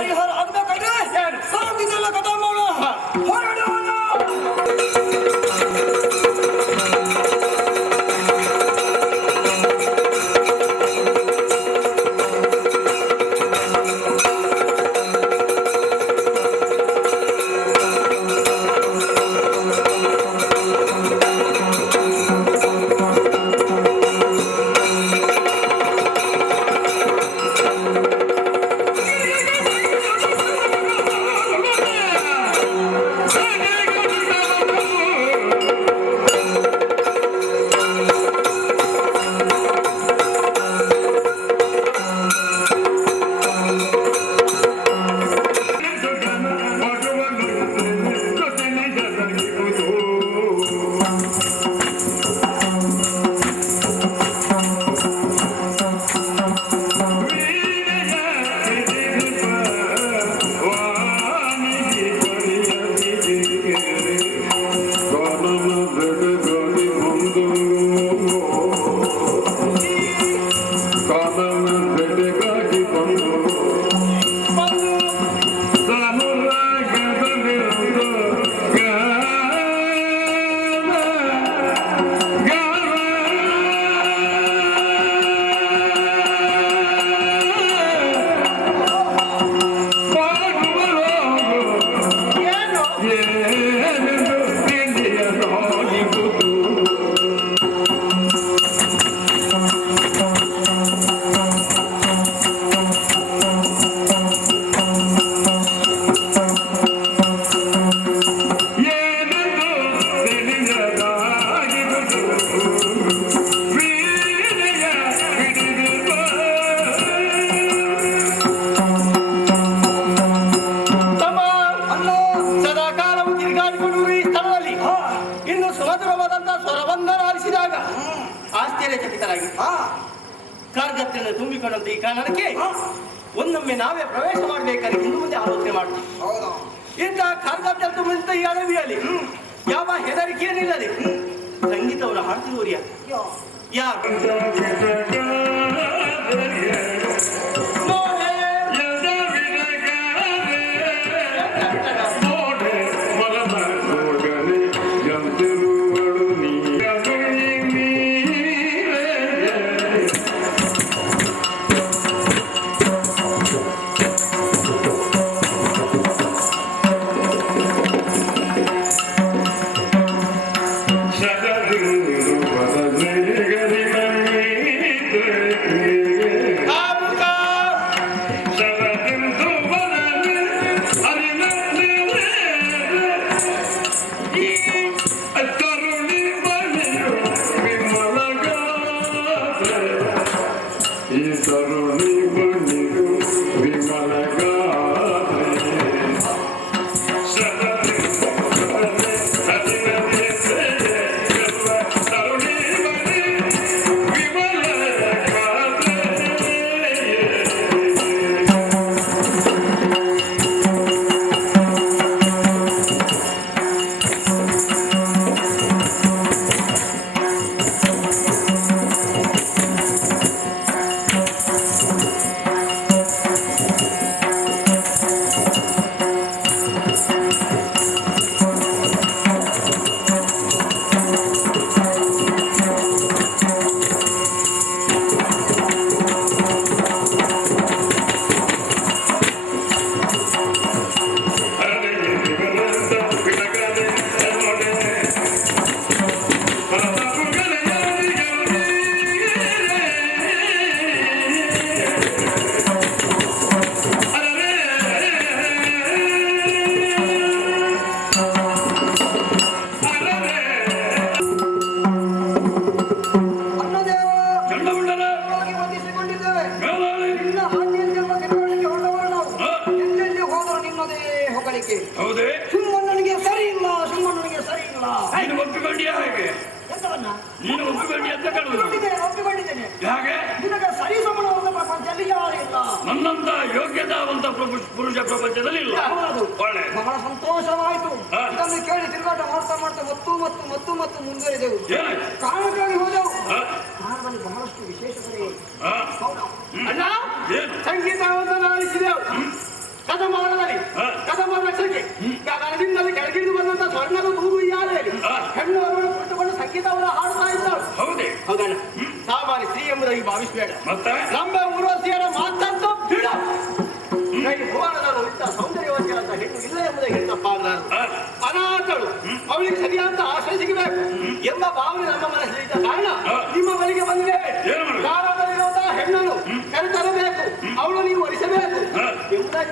ಪರಿಹಾರ ಆಗ್ಬೇಕಾದ್ರೆ ಸಾಧ್ಯದೆಲ್ಲ ಕಥಾ ಮಾಡೋಣ. ಹೊರಡೋಣ. ಕಾರ್ಗತ್ತನ್ನು ತುಂಬಿಕೊಂಡಂತ ಈ ಕಾರಣಕ್ಕೆ ಒಂದೊಮ್ಮೆ ನಾವೇ ಪ್ರವೇಶ ಮಾಡಬೇಕಾದ್ರೆ ಹಿಂದೆ ಮುಂದೆ ಆಲೋಚನೆ ಮಾಡ್ತೀವಿ. ಇಂತಹ ಕಾರ್ಗತ್ತ ತುಂಬಿದಂತ ಈ ಅಡವಿಯಲ್ಲಿ ಯಾವ ಹೆದರಿಕೆಯನ್ನಿಲ್ಲದೆ ಸಂಗೀತವನ್ನು ಹಾಡ್ತಿರುವರಿಯ ಯಾರು ನನ್ನಂತ ಯೋಗ್ಯತಾವಂತ ಪುರುಷ ಪ್ರಪಂಚದಲ್ಲಿ ಇಲ್ಲ. ಒಳ್ಳೆ ಬಹಳ ಸಂತೋಷವಾಯಿತು. ಇದನ್ನು ಕೇಳಿ ತಿರುಗಾಟ ಮಾಡ್ತಾ ಮಾಡ್ತಾ ಮತ್ತು ಮುಂದುವರೆದೆವು. ಕಾರಣಕ್ಕಾಗಿ ಹೋದೆವು. ಕಾರಣದಲ್ಲಿ ಬಹಳಷ್ಟು ವಿಶೇಷತೆ. ಅಣ್ಣ ಸಂಗೀತವನ್ನು ಆಲಿಸಿದೆವು. ಮತ್ತೆ ನಮ್ಮ ಊರ್ವಶಿಯರ ಮಾತಂತೂ ಬಿಡ. ಕೈ ಭುವನದಲ್ಲೂ ಇಂಥ ಸೌಂದರ್ಯವತಿಯಾದ ಹೆಣ್ಣು ಇಲ್ಲ ಎಂಬುದೇ ಹೆಣ್ಣಪ್ಪಾಗಲಾರದು. ಅನಾಥಳು, ಅವಳಿಗೆ ಸರಿಯಾದ ಆಶ್ರಯ ಸಿಗಬೇಕು ಎಂಬ ಭಾವನೆ ನಮ್ಮ ಮನಸ್ಸಲ್ಲಿದ್ದ ಕಾರಣ ನಿಮ್ಮ ಬಳಿಗೆ ಬಂದಿದ್ದೇವೆ. ಕಾರಣದಲ್ಲಿರುವಂತಹ ಹೆಣ್ಣನ್ನು ಕರೆತರಬೇಕು, ಅವಳು ನೀವು ವರಿಸಬೇಕು ಎಂಬುದಾಗಿ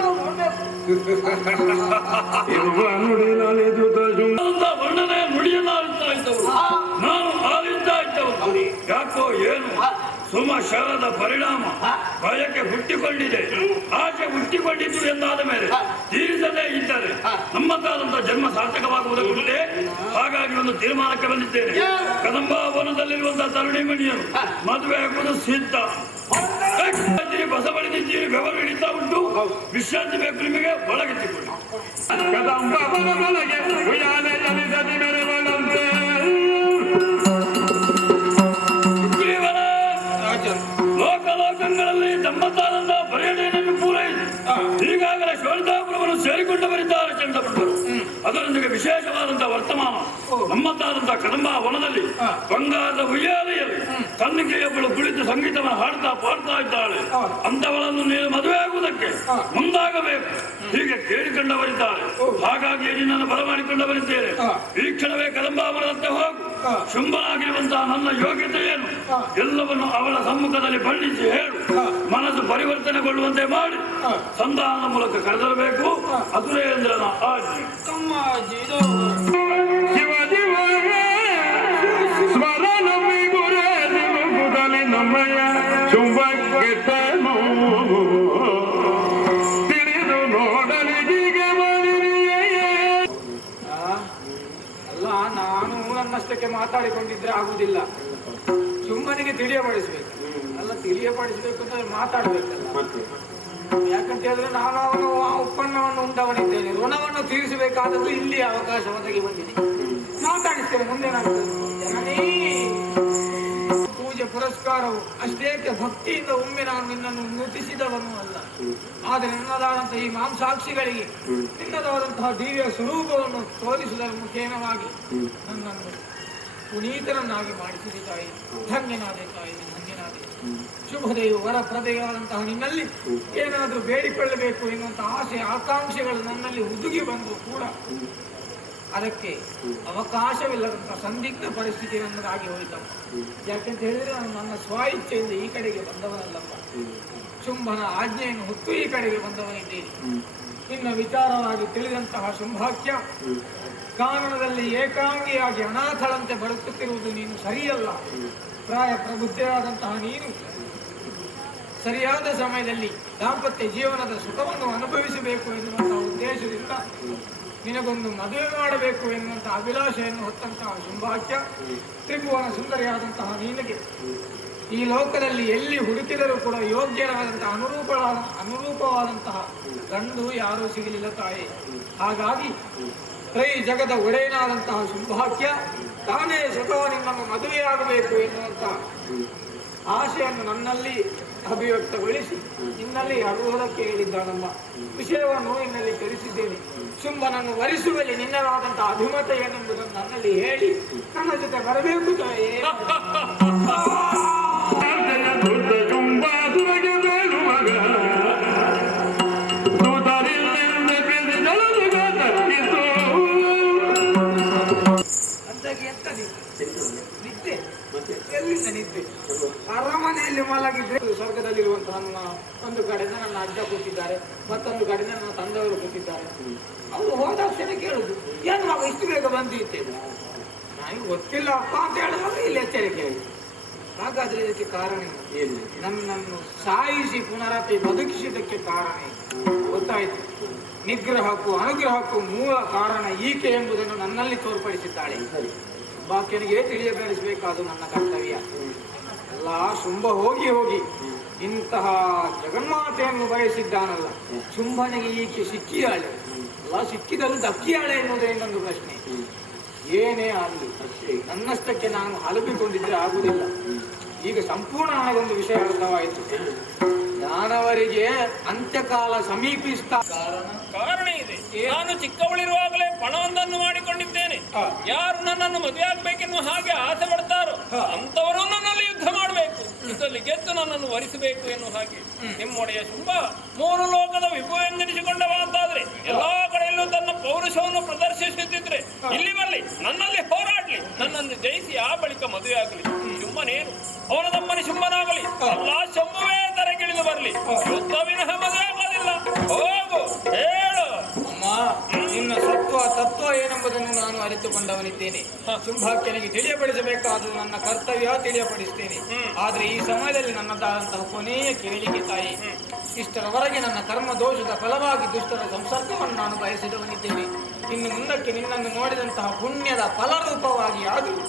ನಾವು ನೋಡಬೇಕು. ವರ್ಣನೆ ನುಡಿಯನ್ನ ಆಲಿಸ್ತಾ ಇದ್ದವು, ನಾನು ಆಲಿಸ್ತಾ ಇದ್ದವು. ಯಾಕೋ ಏನು ಸುಮ ಶರದ ಪರಿಣಾಮ ಭಯಕ್ಕೆ ಹುಟ್ಟಿಕೊಂಡಿದೆ. ಆಸೆ ಹುಟ್ಟಿಕೊಂಡಿದ್ದು ಎಂದಾದ ಮೇಲೆ ತೀರಿಸದೇ ಇದ್ದರೆ ನಮ್ಮದಾದಂತ ಜನ್ಮ ಸಾರ್ಥಕವಾಗುವುದಕ್ಕೆ ಹಾಗಾಗಿ ಒಂದು ತೀರ್ಮಾನಕ್ಕೆ ಬಂದಿದ್ದೇನೆ. ಕದಂಬ ವನದಲ್ಲಿರುವಂತಹ ತರುಣಿ ಮಣಿಯರು ಮದುವೆ ಆಗುವುದು ಸಿದ್ಧ. ಬಸವಳಿದಿದ್ದೀರಿ, ಬೆವರು ಹಿಡಿತಾ ಉಂಟು, ವಿಶ್ರಾಂತಿ ಬೇಕು ನಿಮಗೆ, ಒಳಗೆತ್ತಿಕೊಂಡು ಕದಂಬ ವನದೊಳಗೆ ಉಯ್ಯಾಲೆ ಜನಿಸದಿ ಮೆರವನಂತೆ ಲೋಕಲೋಕಗಳಲ್ಲಿ ತಮ್ಮತಾದಂತಹ ಪರ್ಯಟನೆಯನ್ನು ಪೂರೈಸಿ ಈಗಾಗಲೇ ಶೋಣಿತಾಪುರವನ್ನು ಸೇರಿಕೊಂಡವರಿದ್ದಾರೆ ಚಂಡಪಟ್ಟರು. ಅದರೊಂದಿಗೆ ವಿಶೇಷವಾದಂತಹ ವರ್ತಮಾನ ನಮ್ಮತಾದಂತಹ ಕದಂಬ ವನದಲ್ಲಿ ಬಂಗಾರದ ಉಯ್ಯಾಲೆಯಲ್ಲಿ ತನ್ನಿಗೆಯೊಬ್ಬಳು ಕುಳಿತು ಸಂಗೀತವನ್ನು ಹಾಡ್ತಾ ಪಾಡ್ತಾ ಇದ್ದಾಳೆ. ಅಂತವಳನ್ನು ನೀನು ಮದುವೆ ಆಗುವುದಕ್ಕೆ ಮುಂದಾಗಬೇಕು ಹೀಗೆ ಕೇಳಿಕೊಂಡವರಿದ್ದಾರೆ. ಹಾಗಾಗಿ ನಿನ್ನನ್ನು ಬರಮಾಡಿಕೊಂಡವರಿದ್ದೇನೆ. ಈ ಕ್ಷಣವೇ ಕದಂಬಾವನದಂತೆ ಹೋಗು, ಶುಂಭನಾಗಿರುವಂತಹ ನನ್ನ ಯೋಗ್ಯತೆ ಏನು ಎಲ್ಲವನ್ನು ಅವಳ ಸಮ್ಮುಖದಲ್ಲಿ ಬಣ್ಣಿಸಿ ಹೇಳು. ಮನಸ್ಸು ಪರಿವರ್ತನೆಗೊಳ್ಳುವಂತೆ ಮಾಡಿ ಸಂಧಾನದ ಮೂಲಕ ಕರೆದರಬೇಕು. ಅಸುರೇಂದ್ರನ ಆಜ್ಞೆ. ಶಿವ ಶಿವ ಸ್ವರ ನಮ್ಮಿ ಗುರೇ ಮುಗುದಲಿ ನಮ್ಮಯ್ಯ ಶುಂಭಕ್ಕೆ ತಿಳಿದು ನೋಡಲಿಗೆ ಅಲ್ಲ, ನಾನು ನನ್ನಷ್ಟಕ್ಕೆ ಮಾತಾಡಿಕೊಂಡಿದ್ರೆ ಆಗುದಿಲ್ಲ. ಶುಂಭನಿಗೆ ತಿಳಿಯಪಡಿಸ್ಬೇಕು. ಅಲ್ಲ, ತಿಳಿಯಪಡಿಸ್ಬೇಕು ಅಂದ್ರೆ ಮಾತಾಡ್ಬೇಕಲ್ಲ. ಯಾಕಂತ ಹೇಳಿದ್ರೆ ನಾನು ಅವನು ಆ ಉತ್ಪನ್ನವನ್ನು ಉಂಟವನಿದ್ದೇನೆ. ಋಣವನ್ನು ತೀರಿಸಬೇಕಾದದ್ದು ಇಲ್ಲಿ ಅವಕಾಶ ಒದಗಿ ಬಂದಿದೆ. ಮಾತಾಡಿಸ್ತೇನೆ ಮುಂದೆ. ನಾನು ಪೂಜೆ ಪುರಸ್ಕಾರವು ಅಷ್ಟೇಕೆ ಭಕ್ತಿಯಿಂದ ಒಮ್ಮೆ ನಾನು ನಿನ್ನನ್ನು ನುತಿಸಿದವನು ಅಲ್ಲ. ಆದರೆ ನನ್ನದಾದಂತಹ ಈ ಮಾಂಸಾಕ್ಷಿಗಳಿಗೆ ನಿನ್ನದಾದಂತಹ ದಿವ್ಯ ಸ್ವರೂಪವನ್ನು ತೋರಿಸುವುದರ ಮುಖೇನವಾಗಿ ನನ್ನನ್ನು ಪುನೀತರನ್ನಾಗಿ ಮಾಡಿಸಿದೆ ತಾಯಿ. ಧನ್ಯನಾದೆ ತಾಯಿ, ಧನ್ಯನಾದೆ. ಶುಭದೆಯು ವರಪ್ರದೆಯಾದಂತಹ ನಿನ್ನಲ್ಲಿ ಏನಾದರೂ ಬೇಡಿಕೊಳ್ಳಬೇಕು ಎನ್ನುವಂತಹ ಆಸೆ ಆಕಾಂಕ್ಷೆಗಳು ನನ್ನಲ್ಲಿ ಹುದುಗಿ ಬಂದರೂ ಕೂಡ ಅದಕ್ಕೆ ಅವಕಾಶವಿಲ್ಲದಂತಹ ಸಂದಿಗ್ಧ ಪರಿಸ್ಥಿತಿ ನನ್ನದಾಗಿ ಹೋಯಿತಮ್ಮ. ಯಾಕೆಂತ ಹೇಳಿದ್ರೆ ನಾನು ನನ್ನ ಸ್ವ ಇಚ್ಛೆಯಿಂದ ಈ ಕಡೆಗೆ ಬಂದವನಲ್ಲಮ್ಮ. ಶುಂಭನ ಆಜ್ಞೆಯನ್ನು ಹೊತ್ತು ಈ ಕಡೆಗೆ ಬಂದವನಿದ್ದೇನೆ. ನಿನ್ನ ವಿಚಾರವಾಗಿ ತಿಳಿದಂತಹ ಶುಂಭಾಖ್ಯ ಕಾರಣದಲ್ಲಿ ಏಕಾಂಗಿಯಾಗಿ ಅನಾಥಳಂತೆ ಬದುಕುತ್ತಿರುವುದು ನೀನು ಸರಿಯಲ್ಲ. ಪ್ರಾಯ ಪ್ರಬುದ್ಧರಾದಂತಹ ನೀನು ಸರಿಯಾದ ಸಮಯದಲ್ಲಿ ದಾಂಪತ್ಯ ಜೀವನದ ಸುಖವನ್ನು ಅನುಭವಿಸಬೇಕು ಎನ್ನುವಂತಹ ಉದ್ದೇಶದಿಂದ ನಿನಗೊಂದು ಮದುವೆ ಮಾಡಬೇಕು ಎನ್ನುವಂತಹ ಅಭಿಲಾಷೆಯನ್ನು ಹೊತ್ತಂತಹ ಶುಂಭಾಖ್ಯ ತ್ರಿಭುವನ ಸುಂದರಿಯಾದಂತಹ ನಿನಗೆ ಈ ಲೋಕದಲ್ಲಿ ಎಲ್ಲಿ ಹುಡುಕಿದರೂ ಕೂಡ ಯೋಗ್ಯರಾದಂತಹ ಅನುರೂಪವಾದಂತಹ ಗಂಡು ಯಾರೂ ಸಿಗಲಿಲ್ಲ ತಾಯಿ. ಹಾಗಾಗಿ ಜಗದ ಒಡೆಯನಾದಂತಹ ಶುಂಭಾಖ್ಯ ತಾನೇ ಸ್ವತಃ ನಿನ್ನನ್ನು ಮದುವೆಯಾಗಬೇಕು ಎನ್ನುವಂತಹ ಆಶೆಯನ್ನು ನನ್ನಲ್ಲಿ ಅಭಿವ್ಯಕ್ತಗೊಳಿಸಿ ನಿನ್ನಲ್ಲಿ ಅಡುವುದಕ್ಕೆ ಹೇಳಿದ್ದಾನಮ್ಮ. ವಿಷಯವನ್ನು ನಿನ್ನಲ್ಲಿ ತಿಳಿಸಿದ್ದೇನೆ. ಶುಂಭನನ್ನು ವರಿಸುವಲ್ಲಿ ನಿನ್ನದಾದಂತಹ ಅಭಿಮತ ಏನೆಂಬುದನ್ನು ನನ್ನಲ್ಲಿ ಹೇಳಿ ನನ್ನ ಜೊತೆ ಬರಬೇಕು ತಾಯೇ. ನಿದ್ದೆ ಎಲ್ಲಿಂದ ನಿದ್ದೆ? ಅರಮನೆಯಲ್ಲಿ ಮಲಗಿದ್ರೆ ಸ್ವರ್ಗದಲ್ಲಿರುವಂತಹ ನನ್ನ ಒಂದು ಕಡೆಯಿಂದ ನನ್ನ ಅಜ್ಜ ಕೂತಿದ್ದಾರೆ, ಮತ್ತೊಂದು ಕಡೆಯಿಂದ ನನ್ನ ತಂದೆಯವರು ಕೂತಿದ್ದಾರೆ. ಅವರು ಹೋದಾಕ್ಷಣ ಕೇಳುದು, ಏನು ಮಗ ಇಷ್ಟು ಬೇಗ ಬಂದಿರ್ತೇನೆ? ನನಗೆ ಗೊತ್ತಿಲ್ಲ ಅಪ್ಪ ಅಂತ ಹೇಳಿದಾಗ ಇಲ್ಲಿ ಎಚ್ಚರಿಕೆ ಆಯಿತು. ಹಾಗಾದ್ರೆ ಇದಕ್ಕೆ ಕಾರಣ ಏನು? ನನ್ನನ್ನು ಸಾಯಿಸಿ ಪುನರಪಿ ಬದುಕಿಸಿದ್ದಕ್ಕೆ ಕಾರಣ ಗೊತ್ತಾಯಿತು. ನಿಗ್ರಹಕ್ಕೂ ಅನುಗ್ರಹಕ್ಕೂ ಮೂಲ ಕಾರಣ ಈಕೆ ಎಂಬುದನ್ನು ನನ್ನಲ್ಲಿ ತೋರ್ಪಡಿಸಿದ್ದಾಳೆ. ಬಾಕ್ಯನಿಗೆ ತಿಳಿಯಬೇಡಿಸಬೇಕಾದ ನನ್ನ ಕರ್ತವ್ಯ ಎಲ್ಲ. ಶುಂಭ ಹೋಗಿ ಹೋಗಿ ಇಂತಹ ಜಗನ್ಮಾತೆಯನ್ನು ಬಯಸಿದ್ದಾನಲ್ಲ, ಶುಂಭನಿಗೆ ಈಕೆ ಸಿಕ್ಕಿಯಾಳೆ ಅಲ್ಲ, ಸಿಕ್ಕಿದರೂ ದಕ್ಕಿಯಾಳೆ ಎನ್ನುವುದೇ ಇನ್ನೊಂದು ಪ್ರಶ್ನೆ. ಏನೇ ಆಗಲಿ ನನ್ನಷ್ಟಕ್ಕೆ ನಾನು ಹಲಬಿಕೊಂಡಿದ್ರೆ ಆಗುವುದಿಲ್ಲ. ಈಗ ಸಂಪೂರ್ಣ ನನಗೊಂದು ವಿಷಯ ಅರ್ಥವಾಯಿತು. ದಾನವರಿಗೆ ಅಂತ್ಯಕಾಲ ಸಮೀಪಿಸ್ತಾ ಕಾರಣ ಇದೆ. ನಾನು ಚಿಕ್ಕವಳಿರುವಾಗಲೇ ಪಣವೊಂದನ್ನು ಮಾಡಿಕೊಂಡಿದ್ದೇನೆ. ಯಾರು ನನ್ನನ್ನು ಮದುವೆ ಆಗ್ಬೇಕೆನ್ನುವ ಹಾಗೆ ಆಸೆ ಪಡ್ತಾರೋ ಅಂತವರು ನನ್ನಲ್ಲಿ ಯುದ್ಧ ಮಾಡಬೇಕು. ಯುದ್ಧದಲ್ಲಿ ಗೆದ್ದು ನನ್ನನ್ನು ವರಿಸಬೇಕು ಎನ್ನುವ ಹಾಗೆ ನಿಮ್ಮೊಡೆಯ ಶುಂಭ 3 ಲೋಕದ ವಿಭುವೆಂದೆನಿಸಿಕೊಂಡವ ಅಂತಾದ್ರೆ ಎಲ್ಲಾ ಕಡೆಯಲ್ಲೂ ತನ್ನ ಪೌರುಷವನ್ನು ಪ್ರದರ್ಶಿಸುತ್ತಿದ್ರೆ ಇಲ್ಲಿ ಬರಲಿ, ನನ್ನಲ್ಲಿ ಹೋರಾಡ್ಲಿ, ನನ್ನನ್ನು ಜಯಿಸಿ ಆ ಬಳಿಕ ಮದುವೆ ಆಗಲಿ. ಶುಂಭನೇನು ಅವನ ತಮ್ಮನ ಶುಂಭನಾಗಲಿ, ಎಲ್ಲಾ ಶಂಭುವೇ ತರಗಿಳಿದು ಬರಲಿ. ಯುದ್ಧ ವಿನಃ ಮದುವೆ ಆಗೋದಿಲ್ಲ. ಹೋಗು, ಹೇಳು. ಅಮ್ಮ, ನಿನ್ನ ತತ್ವ ಏನೆಂಬುದನ್ನು ನಾನು ಅರಿತುಕೊಂಡವನಿದ್ದೇನೆ. ಶುಂಭಾಖ್ಯನಿಗೆ ತಿಳಿಯಪಡಿಸಬೇಕಾದುದು ನನ್ನ ಕರ್ತವ್ಯ, ತಿಳಿಯಪಡಿಸ್ತೇನೆ. ಆದ್ರೆ ಈ ಸಮಯದಲ್ಲಿ ನನ್ನದಾದಂತಹ ಕೊನೆಯ ಕೇಳಿಕೆ ತಾಯಿ, ಇಷ್ಟರವರೆಗೆ ನನ್ನ ಕರ್ಮ ದೋಷದ ಫಲವಾಗಿ ದುಷ್ಟರ ಸಂಸರ್ಗವನ್ನು ನಾನು ಬಯಸಿದವನಿದ್ದೇನೆ. ಇನ್ನು ಮುಂದಕ್ಕೆ ನಿನ್ನನ್ನು ನೋಡಿದಂತಹ ಪುಣ್ಯದ ಫಲರೂಪವಾಗಿ ಆದರೂ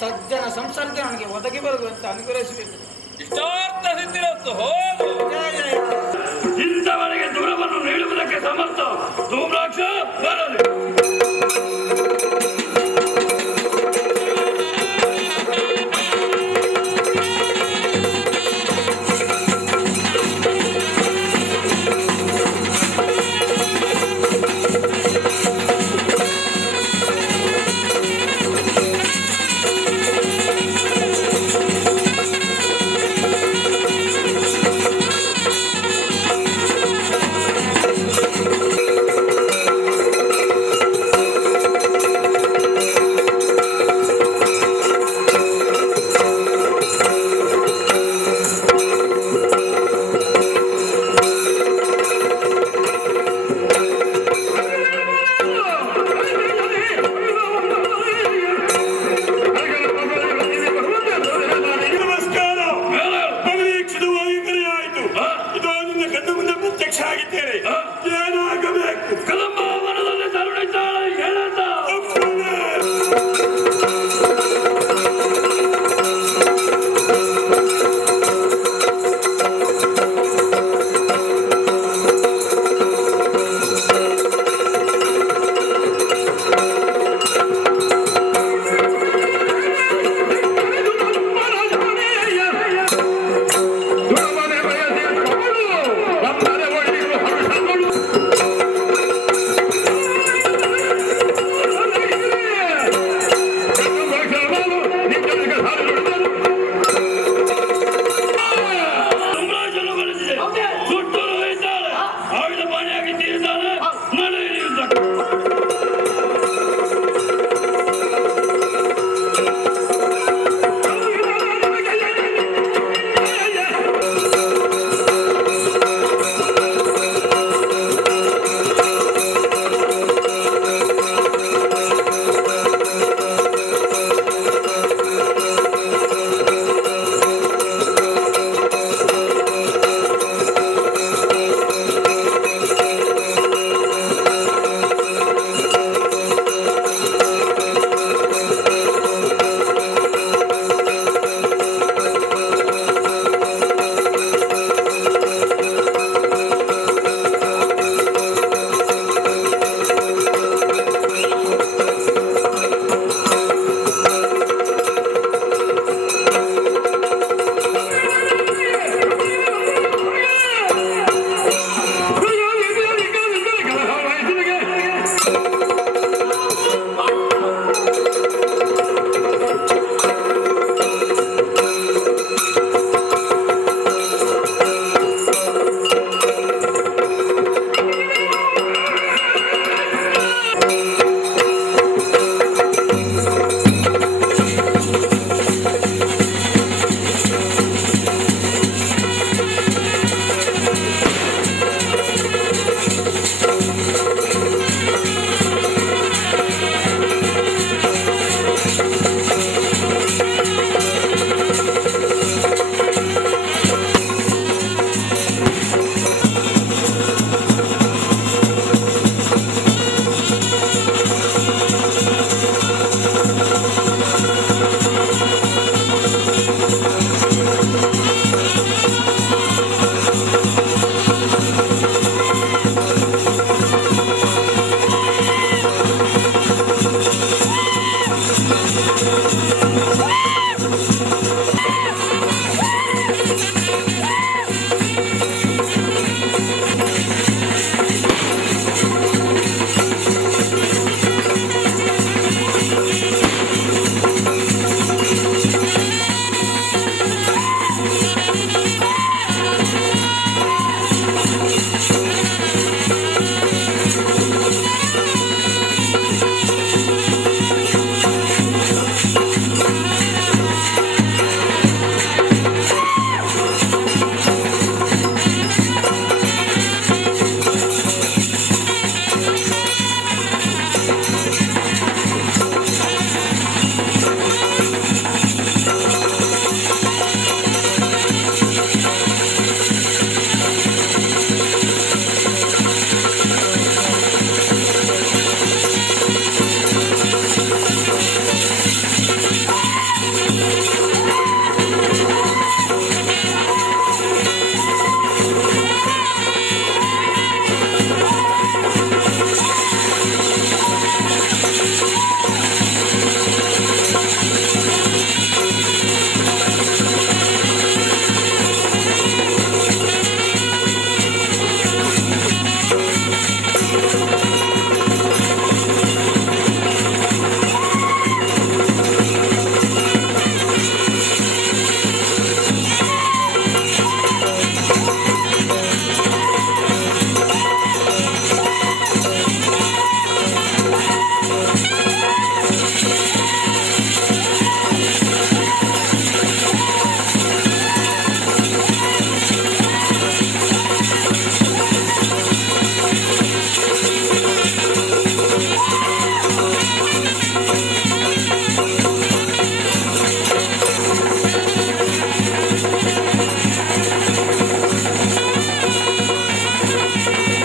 ಸಜ್ಜನ ಸಂಸರ್ಗ ನನಗೆ ಒದಗಿ ಬರುವಂತೆ ಅನುಗ್ರಹಿಸಬೇಕು. ಇಷ್ಟಾರ್ಥ ಸಿದ್ಧಿರತ್ತು. ಹೋಗು. ಇಂಥವರಿಗೆ ದೂರವನ್ನು ನೀಡುವುದಕ್ಕೆ ಸಮರ್ಥ ಧೂಮ್ರಾಕ್ಷ ಬರಲಿ. ಿ